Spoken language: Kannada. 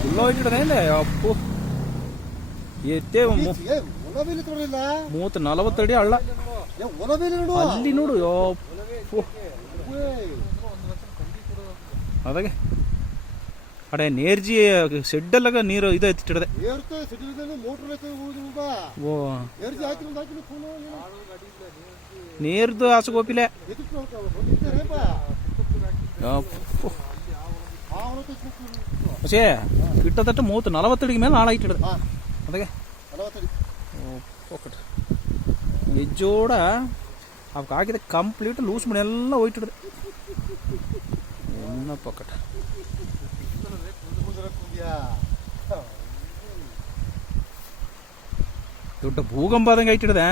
ಫುಲ್ ಹೋಯ್ತಿಡದೆ ಅಪ್ಪು ಎತ್ತೇ 30-40 ಅಡಿ ಹಳ್ಳ ಅಲ್ಲಿ ನೋಡು ಅಪ್ಪು ಅದಾಗೆ ಅಡೆ ನೇರ್ಜಿ ಶೆಡ್ಡಲ್ಲಾಗ ನೀರು ಇದು ಎತ್ತಿಟ್ಟಿಡದೆ ಓ ನೀರ್ದು ಆಸಗೋಪಿಲೆ പക്ഷേ കിട്ടത്തട്ട് 30-40 അടിക്ക് മേലെ ആളായിട്ടിടത് അതൊക്കെ പോക്കട്ടെ ನಿಜೋಡ ಅವಕ್ಕೆ ಹಾಕಿದ ಕಂಪ್ಲೀಟ್ ಲೂಸ್ ಮನೆ ಎಲ್ಲ ಹೋಯ್ತಿಡದೆ என்ன ಪಕ್ಕಟ ದೊಡ್ಡ ಭೂಕಂಪ ಆದಂಗೆ ಆಯ್ತಿಡದೆ